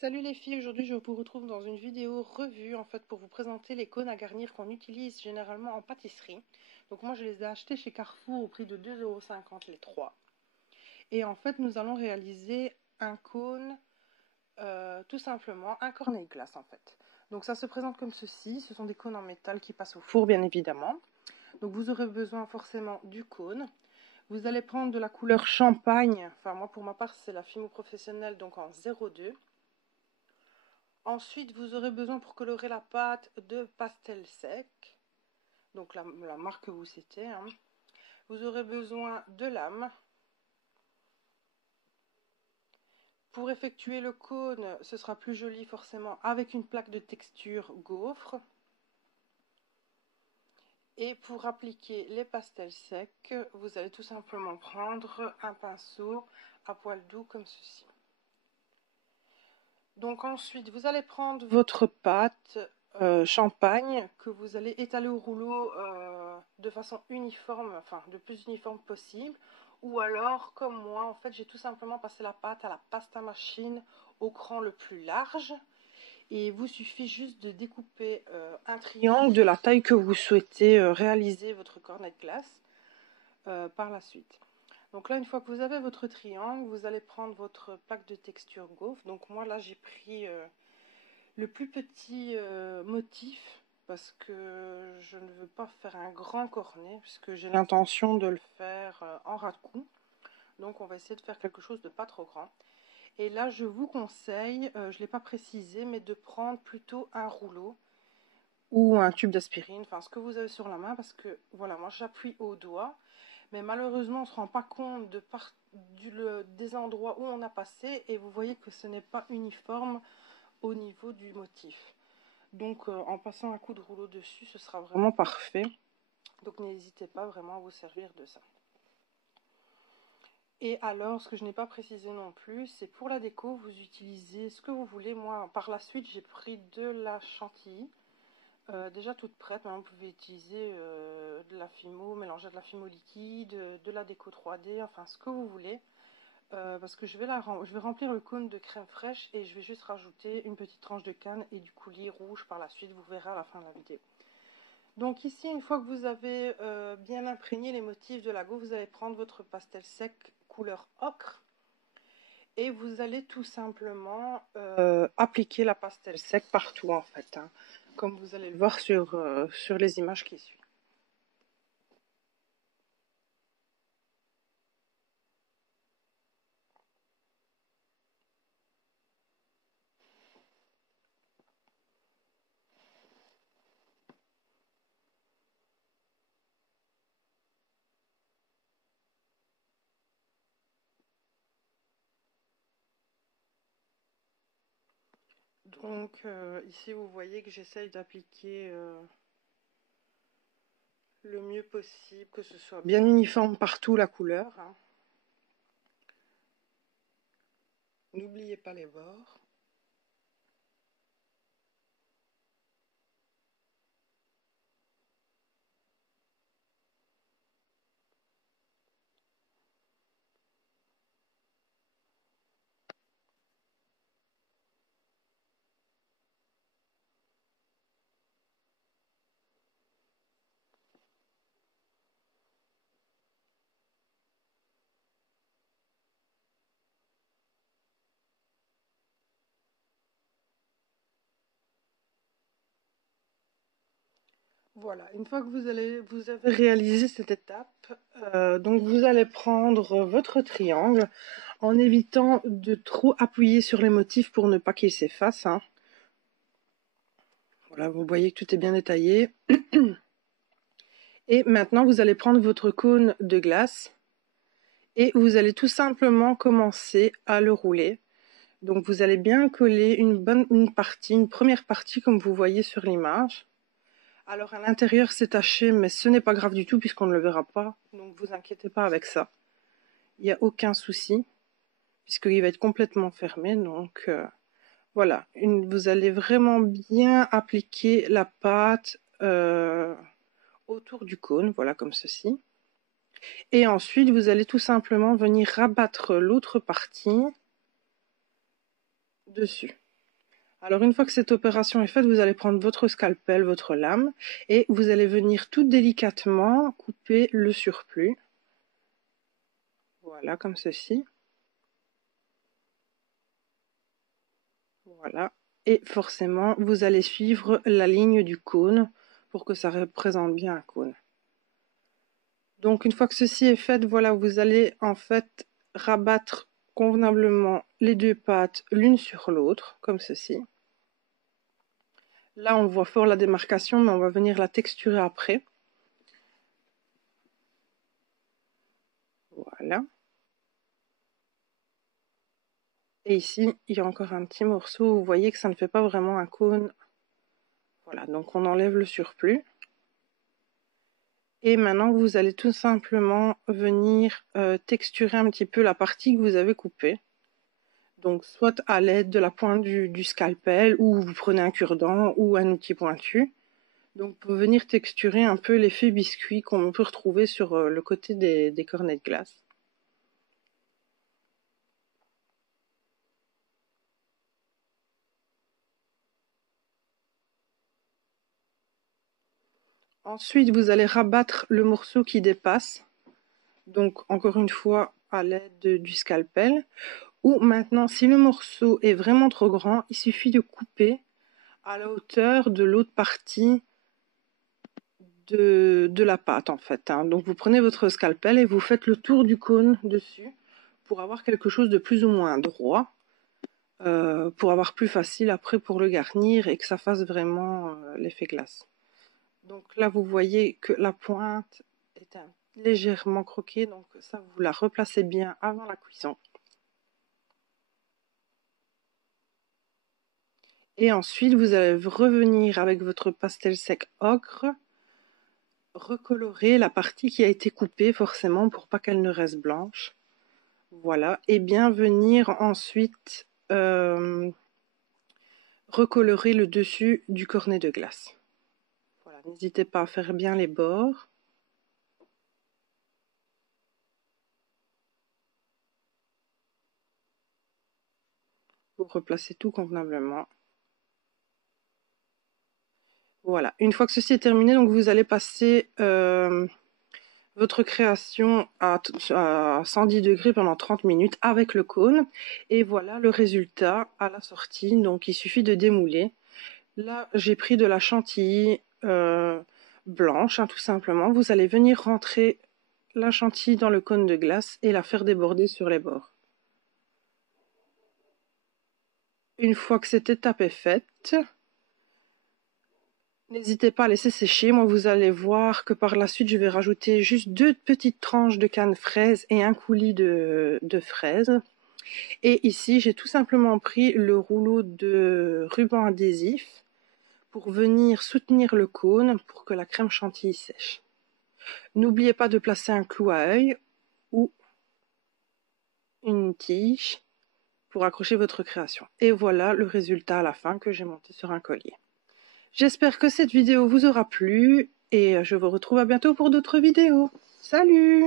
Salut les filles, aujourd'hui je vous retrouve dans une vidéo revue en fait pour vous présenter les cônes à garnir qu'on utilise généralement en pâtisserie. Donc moi je les ai achetés chez Carrefour au prix de 2,50 € les 3. Et en fait nous allons réaliser un cône, tout simplement un cornet de glace en fait. Donc ça se présente comme ceci, ce sont des cônes en métal qui passent au four bien évidemment. Donc vous aurez besoin forcément du cône. Vous allez prendre de la couleur champagne, enfin moi pour ma part c'est la Fimo professionnelle donc en 02. Ensuite, vous aurez besoin pour colorer la pâte de pastel sec, donc la marque que vous citez. Hein. Vous aurez besoin de lame. Pour effectuer le cône, ce sera plus joli forcément avec une plaque de texture gaufre. Et pour appliquer les pastels secs, vous allez tout simplement prendre un pinceau à poil doux comme ceci. Donc ensuite, vous allez prendre votre pâte champagne que vous allez étaler au rouleau de façon uniforme, enfin le plus uniforme possible. Ou alors, comme moi, en fait, j'ai tout simplement passé la pâte à la pasta machine au cran le plus large. Et il vous suffit juste de découper un triangle de la taille que vous souhaitez réaliser votre cornet de glace par la suite. Donc là, une fois que vous avez votre triangle, vous allez prendre votre plaque de texture gaufre. Donc moi, là, j'ai pris le plus petit motif parce que je ne veux pas faire un grand cornet puisque j'ai l'intention de le faire en ras de cou. Donc on va essayer de faire quelque chose de pas trop grand. Et là, je vous conseille, je ne l'ai pas précisé, mais de prendre plutôt un rouleau ou un tube d'aspirine, enfin ce que vous avez sur la main, parce que voilà, moi j'appuie au doigt, mais malheureusement on ne se rend pas compte des endroits où on a passé, et vous voyez que ce n'est pas uniforme au niveau du motif. Donc en passant un coup de rouleau dessus, ce sera vraiment parfait. Donc n'hésitez pas vraiment à vous servir de ça. Et alors, ce que je n'ai pas précisé non plus, c'est pour la déco, vous utilisez ce que vous voulez. Moi, par la suite, j'ai pris de la chantilly. Déjà toute prête, maintenant vous pouvez utiliser de la Fimo, mélanger de la Fimo liquide, de la déco 3D, enfin ce que vous voulez. Parce que je vais remplir le cône de crème fraîche et je vais juste rajouter une petite tranche de canne et du coulis rouge par la suite, vous verrez à la fin de la vidéo. Donc ici, une fois que vous avez bien imprégné les motifs de la gaufre, vous allez prendre votre pastel sec couleur ocre. Et vous allez tout simplement appliquer la pastel sec partout en fait, hein, comme vous allez le voir sur les images qui suivent. Donc ici vous voyez que j'essaye d'appliquer le mieux possible, que ce soit bien uniforme partout la couleur. Hein. N'oubliez pas les bords. Voilà, une fois que vous avez réalisé cette étape, donc vous allez prendre votre triangle en évitant de trop appuyer sur les motifs pour ne pas qu'ils s'effacent. Hein. Voilà, vous voyez que tout est bien détaillé. Et maintenant, vous allez prendre votre cône de glace et vous allez tout simplement commencer à le rouler. Donc vous allez bien coller une première partie comme vous voyez sur l'image. Alors à l'intérieur c'est taché, mais ce n'est pas grave du tout puisqu'on ne le verra pas. Donc vous inquiétez pas avec ça. Il n'y a aucun souci puisqu'il va être complètement fermé. Donc voilà, vous allez vraiment bien appliquer la pâte autour du cône, voilà comme ceci. Et ensuite vous allez tout simplement venir rabattre l'autre partie dessus. Alors une fois que cette opération est faite, vous allez prendre votre scalpel, votre lame, et vous allez venir tout délicatement couper le surplus. Voilà, comme ceci. Voilà. Et forcément, vous allez suivre la ligne du cône pour que ça représente bien un cône. Donc une fois que ceci est fait, voilà, vous allez en fait rabattre convenablement les deux pattes l'une sur l'autre, comme ceci. Là, on voit fort la démarcation, mais on va venir la texturer après. Voilà. Et ici, il y a encore un petit morceau. Vous voyez que ça ne fait pas vraiment un cône. Voilà, donc on enlève le surplus. Et maintenant, vous allez tout simplement venir texturer un petit peu la partie que vous avez coupée. Donc, soit à l'aide de la pointe du scalpel, ou vous prenez un cure-dent ou un outil pointu. Donc, pour venir texturer un peu l'effet biscuit qu'on peut retrouver sur le côté des cornets de glace. Ensuite, vous allez rabattre le morceau qui dépasse. Donc, encore une fois, à l'aide du scalpel. Ou maintenant, si le morceau est vraiment trop grand, il suffit de couper à la hauteur de l'autre partie de la pâte en fait. Donc vous prenez votre scalpel et vous faites le tour du cône dessus pour avoir quelque chose de plus ou moins droit, pour avoir plus facile après pour le garnir et que ça fasse vraiment l'effet glace. Donc là vous voyez que la pointe est légèrement croquée, donc ça vous la replacez bien avant la cuisson. Et ensuite, vous allez revenir avec votre pastel sec ocre, recolorer la partie qui a été coupée forcément pour pas qu'elle ne reste blanche. Voilà, et bien venir ensuite recolorer le dessus du cornet de glace. Voilà, n'hésitez pas à faire bien les bords. Vous replacez tout convenablement. Voilà, une fois que ceci est terminé, donc vous allez passer votre création à 110 degrés pendant 30 minutes avec le cône. Et voilà le résultat à la sortie. Donc il suffit de démouler. Là, j'ai pris de la chantilly blanche, tout simplement. Vous allez venir rentrer la chantilly dans le cône de glace et la faire déborder sur les bords. Une fois que cette étape est faite, n'hésitez pas à laisser sécher. Moi, vous allez voir que par la suite, je vais rajouter juste 2 petites tranches de canne fraise et un coulis de fraises. Et ici, j'ai tout simplement pris le rouleau de ruban adhésif pour venir soutenir le cône pour que la crème chantilly sèche. N'oubliez pas de placer un clou à œil ou une tige pour accrocher votre création. Et voilà le résultat à la fin que j'ai monté sur un collier. J'espère que cette vidéo vous aura plu et je vous retrouve à bientôt pour d'autres vidéos. Salut!